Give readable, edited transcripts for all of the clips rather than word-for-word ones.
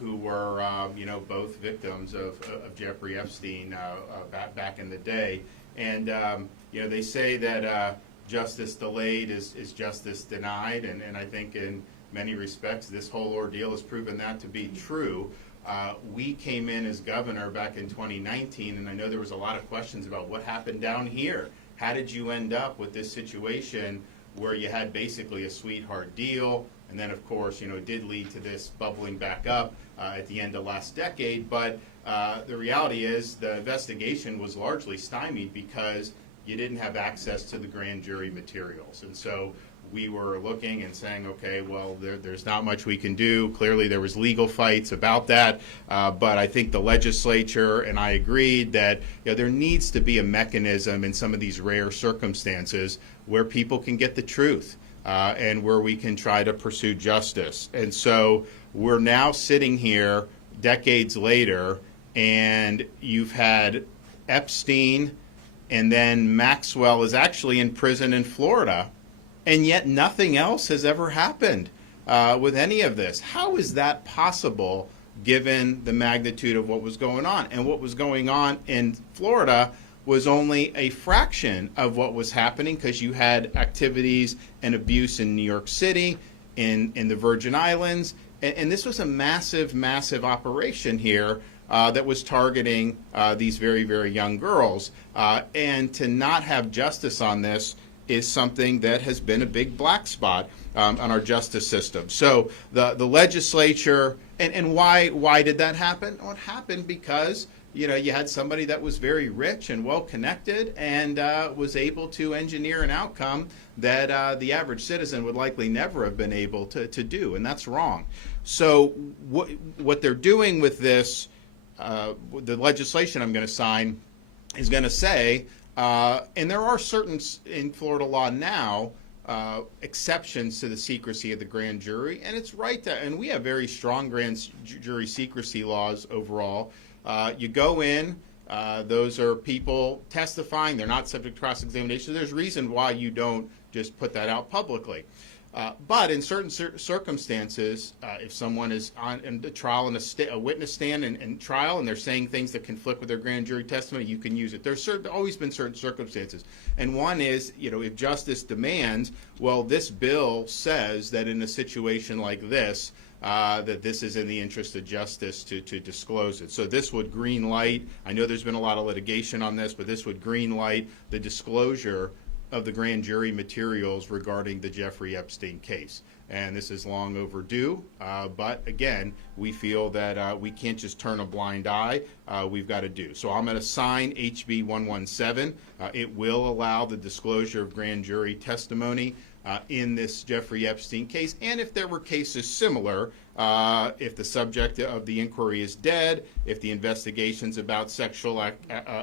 who were, both victims of Jeffrey Epstein back in the day. And, they say that justice delayed is justice denied, and I think in many respects this whole ordeal has proven that to be true. We came in as governor back in 2019, and I know there was a lot of questions about what happened down here. How did you end up with this situation where you had basically a sweetheart deal, and then, of course, it did lead to this bubbling back up at the end of last decade. But the reality is the investigation was largely stymied because you didn't have access to the grand jury materials. And so we were looking and saying, okay, well, there's not much we can do. Clearly there was legal fights about that, but I think the legislature and I agreed that there needs to be a mechanism in some of these rare circumstances where people can get the truth and where we can try to pursue justice. And so we're now sitting here decades later, and you've had Epstein, and then Maxwell is actually in prison in Florida, and yet nothing else has ever happened with any of this. How is that possible given the magnitude of what was going on? And what was going on in Florida was only a fraction of what was happening, because you had activities and abuse in New York City, in the Virgin Islands, and this was a massive, massive operation here that was targeting these very, very young girls. And to not have justice on this is something that has been a big black spot on our justice system. So the legislature, and why did that happen? Well, it happened because you had somebody that was very rich and well connected and was able to engineer an outcome that the average citizen would likely never have been able to do, and that's wrong. So what they're doing with this, the legislation I'm going to sign is going to say, and there are certain in Florida law now exceptions to the secrecy of the grand jury, and it's right that, and we have very strong grand jury secrecy laws overall. You go in, those are people testifying, they're not subject to cross-examination. There's reason why you don't just put that out publicly. But in certain circumstances, if someone is in the trial in a witness stand and trial, and they're saying things that conflict with their grand jury testimony, you can use it. There's always been certain circumstances, and one is, if justice demands, well, this bill says that in a situation like this, that this is in the interest of justice to disclose it. So this would green light. I know there's been a lot of litigation on this, but this would green light the disclosure of the grand jury materials regarding the Jeffrey Epstein case. And this is long overdue, but again, we feel that we can't just turn a blind eye. We've got to do. So I'm going to sign HB 117. It will allow the disclosure of grand jury testimony in this Jeffrey Epstein case, and if there were cases similar, if the subject of the inquiry is dead, if the investigation's about sexual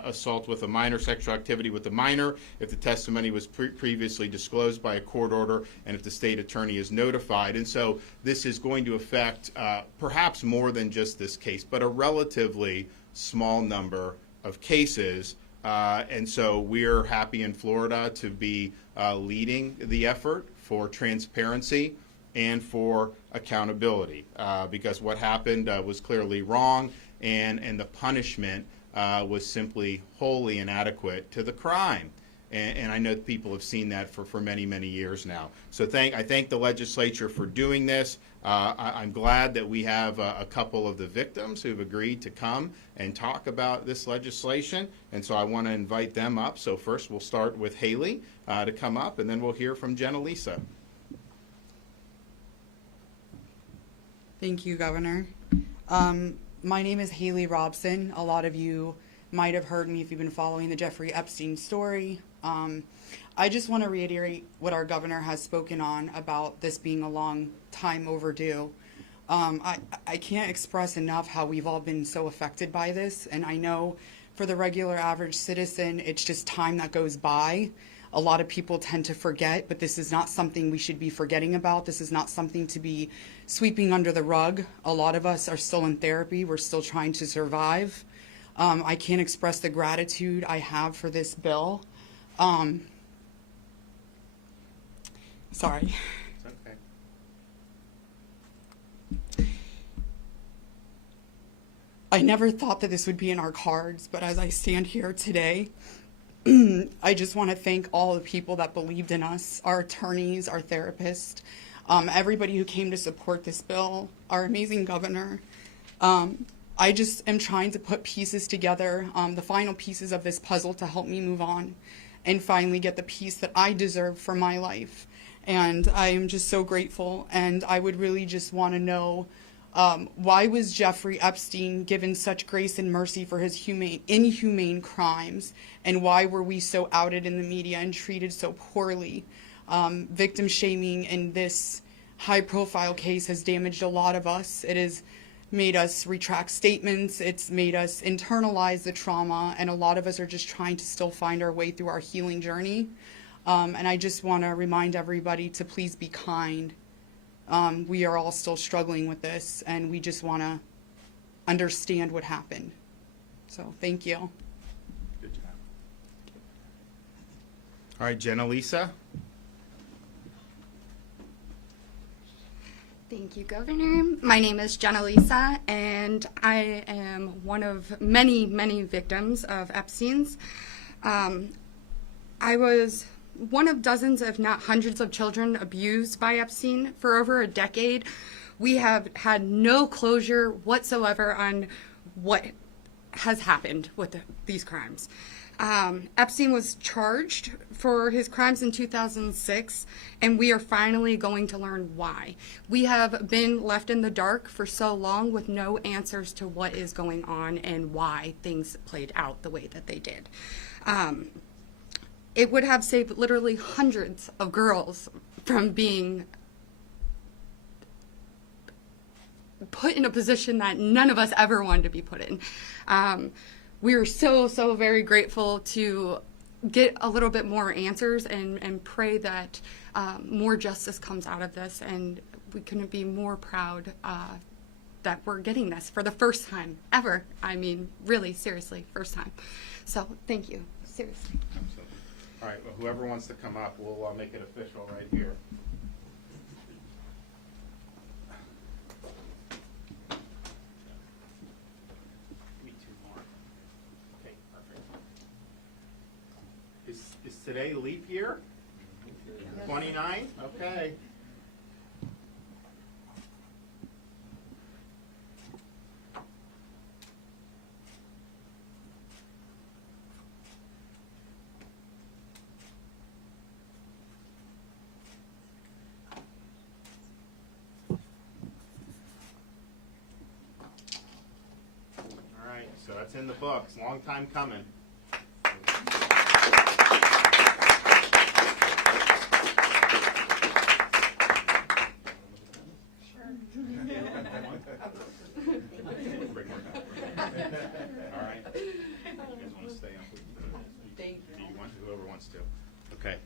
assault with a minor, sexual activity with a minor, if the testimony was previously disclosed by a court order, and if the state attorney is notified. And so this is going to affect perhaps more than just this case, but a relatively small number of cases. And so we're happy in Florida to be leading the effort for transparency and for accountability, because what happened was clearly wrong, and the punishment was simply wholly inadequate to the crime. And I know people have seen that for many, many years now. So I thank the legislature for doing this. I'm glad that we have a couple of the victims who've agreed to come and talk about this legislation. And so I want to invite them up. So first we'll start with Haley to come up, and then we'll hear from Jenna-Lisa. Thank you, Governor. My name is Haley Robson. A lot of you might have heard me if you've been following the Jeffrey Epstein story. I just want to reiterate what our governor has spoken on about this being a long time overdue. I can't express enough how we've all been so affected by this, and I know for the regular average citizen, it's just time that goes by. A lot of people tend to forget, but this is not something we should be forgetting about. This is not something to be sweeping under the rug. A lot of us are still in therapy. We're still trying to survive. I can't express the gratitude I have for this bill. Sorry. It's okay. I never thought that this would be in our cards, but as I stand here today, I just want to thank all the people that believed in us, our attorneys, our therapists, everybody who came to support this bill, our amazing governor. I just am trying to put pieces together, the final pieces of this puzzle to help me move on and finally get the peace that I deserve for my life. And I am just so grateful, and I would really just want to know, why was Jeffrey Epstein given such grace and mercy for his inhumane crimes? And why were we so outed in the media and treated so poorly? Victim shaming in this high-profile case has damaged a lot of us. It has made us retract statements. It's made us internalize the trauma. And a lot of us are just trying to still find our way through our healing journey. And I just want to remind everybody to please be kind. We are all still struggling with this, and we just want to understand what happened. So thank you. Good job. All right, Jenna Lisa. Thank you, Governor. My name is Jenna Lisa, and I am one of many, many victims of Epstein's. I was one of dozens, if not hundreds, of children abused by Epstein for over a decade. We have had no closure whatsoever on what has happened with these crimes. Epstein was charged for his crimes in 2006, and we are finally going to learn why. We have been left in the dark for so long with no answers to what is going on and why things played out the way that they did. It would have saved literally hundreds of girls from being put in a position that none of us ever wanted to be put in. We are so very grateful to get a little bit more answers and pray that more justice comes out of this, and we couldn't be more proud that we're getting this for the first time ever. I mean, really, seriously, first time. So thank you, seriously. Absolutely. All right, well, whoever wants to come up, we'll make it official right here. Give me two more. Okay, perfect. Is today leap year? 29? Okay. So that's in the books. Long time coming. Sure. All right. You guys want to stay up? Thank you. Do you want to? Whoever wants to. Okay.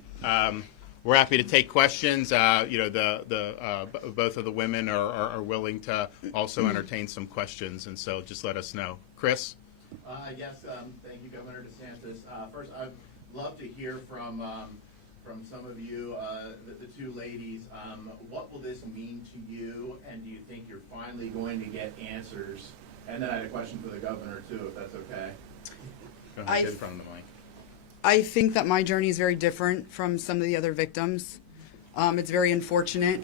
We're happy to take questions. Both of the women are willing to also entertain some questions, and so just let us know. Chris? Yes, thank you, Governor DeSantis. First, I'd love to hear from some of you, the two ladies. What will this mean to you, and do you think you're finally going to get answers? And then I had a question for the governor, too, if that's okay. Go ahead, get in front of the mic. I think that my journey is very different from some of the other victims. It's very unfortunate.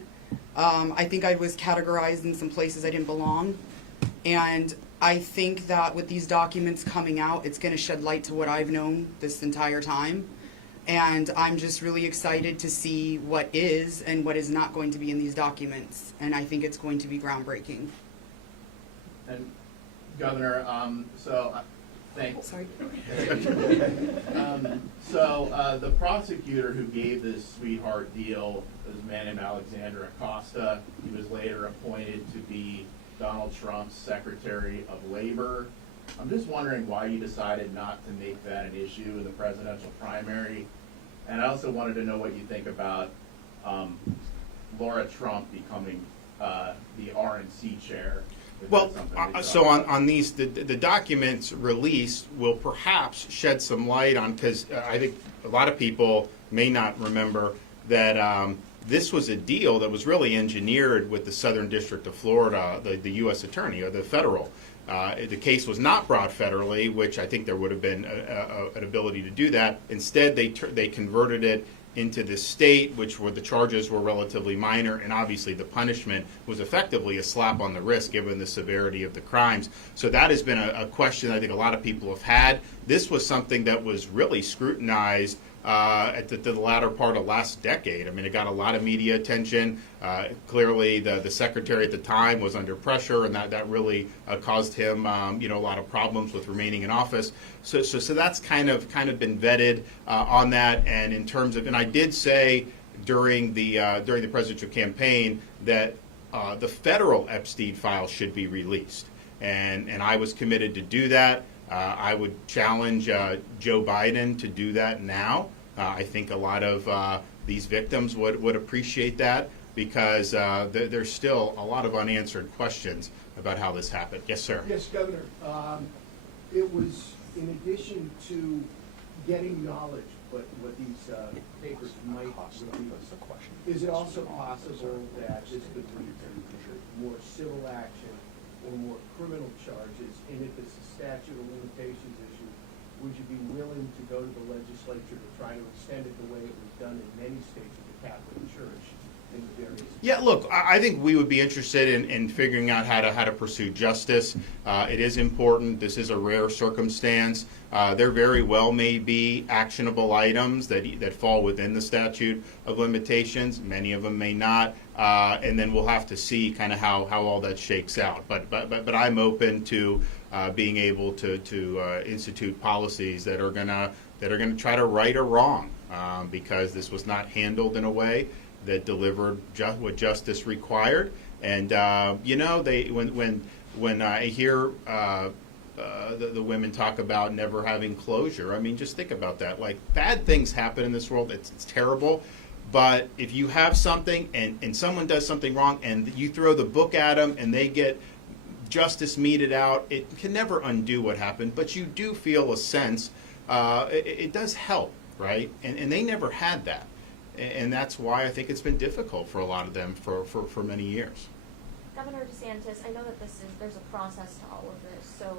I think I was categorized in some places I didn't belong. And I think that with these documents coming out, it's going to shed light to what I've known this entire time. And I'm just really excited to see what is and what is not going to be in these documents. And I think it's going to be groundbreaking. And Governor, thanks. Sorry. The prosecutor who gave this sweetheart deal was a man named Alexander Acosta. He was later appointed to be Donald Trump's Secretary of Labor. I'm just wondering why you decided not to make that an issue in the presidential primary. And I also wanted to know what you think about Laura Trump becoming the RNC chair. Well, so on these, the documents released will perhaps shed some light on, because I think a lot of people may not remember that this was a deal that was really engineered with the Southern District of Florida, the U.S. Attorney, or the federal. The case was not brought federally, which I think there would have been an ability to do that. Instead, they converted it into the state, where the charges were relatively minor, and obviously the punishment was effectively a slap on the wrist given the severity of the crimes. So that has been a question I think a lot of people have had. This was something that was really scrutinized at the latter part of last decade. I mean, it got a lot of media attention. Clearly, the secretary at the time was under pressure, and that really caused him, a lot of problems with remaining in office. So that's kind of been vetted on that. And in terms of, and I did say during the presidential campaign that the federal Epstein file should be released, and I was committed to do that. I would challenge Joe Biden to do that now. I think a lot of these victims would appreciate that, because there's still a lot of unanswered questions about how this happened. Yes, sir. Yes, Governor. It was in addition to getting knowledge what these papers might reveal. Is it also possible that this could lead to more civil action or more criminal charges? And if it's a statute of limitations issue, would you be willing to go to the legislature to try to extend it the way it was done in many states of the Catholic Church in the various? Yeah, look, I think we would be interested in figuring out how to pursue justice. It is important. This is a rare circumstance. There very well may be actionable items that fall within the statute of limitations. Many of them may not, and then we'll have to see kind of how all that shakes out. But I'm open to being able to institute policies that are gonna try to right a wrong, because this was not handled in a way that delivered what justice required. And when I hear the women talk about never having closure, I mean, just think about that. Like, bad things happen in this world. It's terrible. But if you have something and someone does something wrong and you throw the book at them and they get justice meted out, it can never undo what happened. But you do feel a sense, it does help, right? And they never had that. And that's why I think it's been difficult for a lot of them for many years. Governor DeSantis, I know that there's a process to all of this. So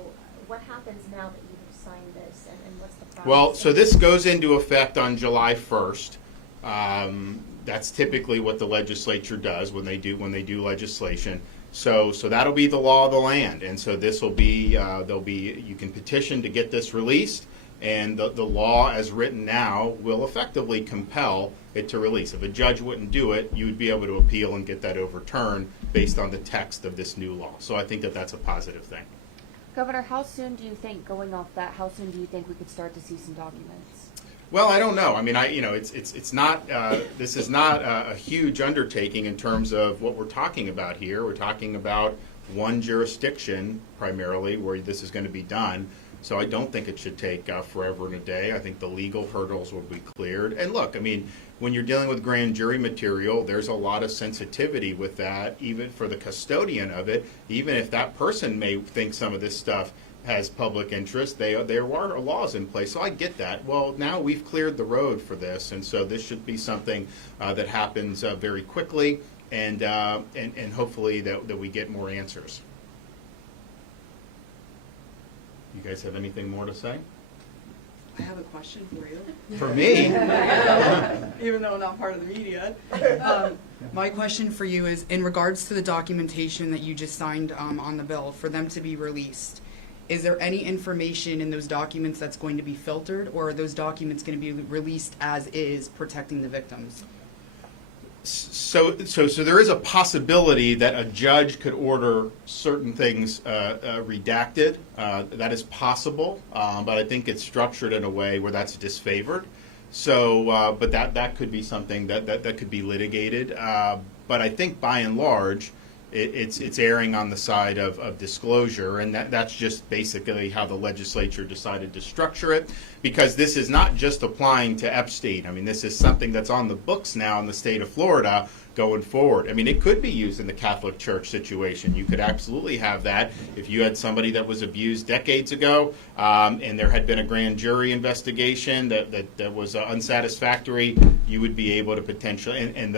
what happens now that you've signed this, and what's the process? Well, so this goes into effect on July 1st. That's typically what the legislature does when they do legislation. So that'll be the law of the land, and so this will be you can petition to get this released, and the law as written now will effectively compel it to release. If a judge wouldn't do it, you would be able to appeal and get that overturned based on the text of this new law. So I think that's a positive thing. Governor, how soon do you think we could start to see some documents? Well, I don't know. I mean, it's not. This is not a huge undertaking in terms of what we're talking about here. We're talking about one jurisdiction primarily where this is going to be done. So I don't think it should take forever and a day. I think the legal hurdles will be cleared. And look, I mean, when you're dealing with grand jury material, there's a lot of sensitivity with that, even for the custodian of it. Even if that person may think some of this stuff has public interest, there are laws in place. So I get that. Well, now we've cleared the road for this, and so this should be something that happens very quickly, and hopefully that we get more answers. You guys have anything more to say? I have a question for you. For me? Even though I'm not part of the media. My question for you is, in regards to the documentation that you just signed on the bill, for them to be released, is there any information in those documents that's going to be filtered, or are those documents going to be released as is, protecting the victims? So there is a possibility that a judge could order certain things redacted. That is possible, but I think it's structured in a way where that's disfavored. So, but that could be something that could be litigated. But I think by and large, it's erring on the side of disclosure, and that's just basically how the legislature decided to structure it, because this is not just applying to Epstein. I mean, this is something that's on the books now in the state of Florida going forward. I mean, it could be used in the Catholic Church situation. You could absolutely have that if you had somebody that was abused decades ago, and there had been a grand jury investigation that was unsatisfactory. You would be able to potentially, and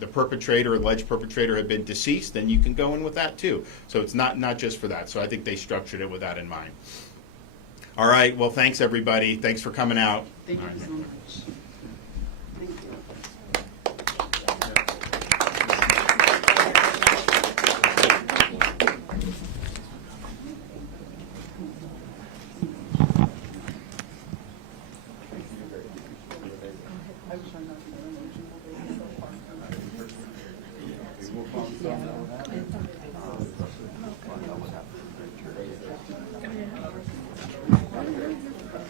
the perpetrator, alleged perpetrator, had been deceased, then you can go in with that too. So it's not just for that. So I think they structured it with that in mind. All right. Well, thanks everybody. Thanks for coming out. Thank All you right. so much.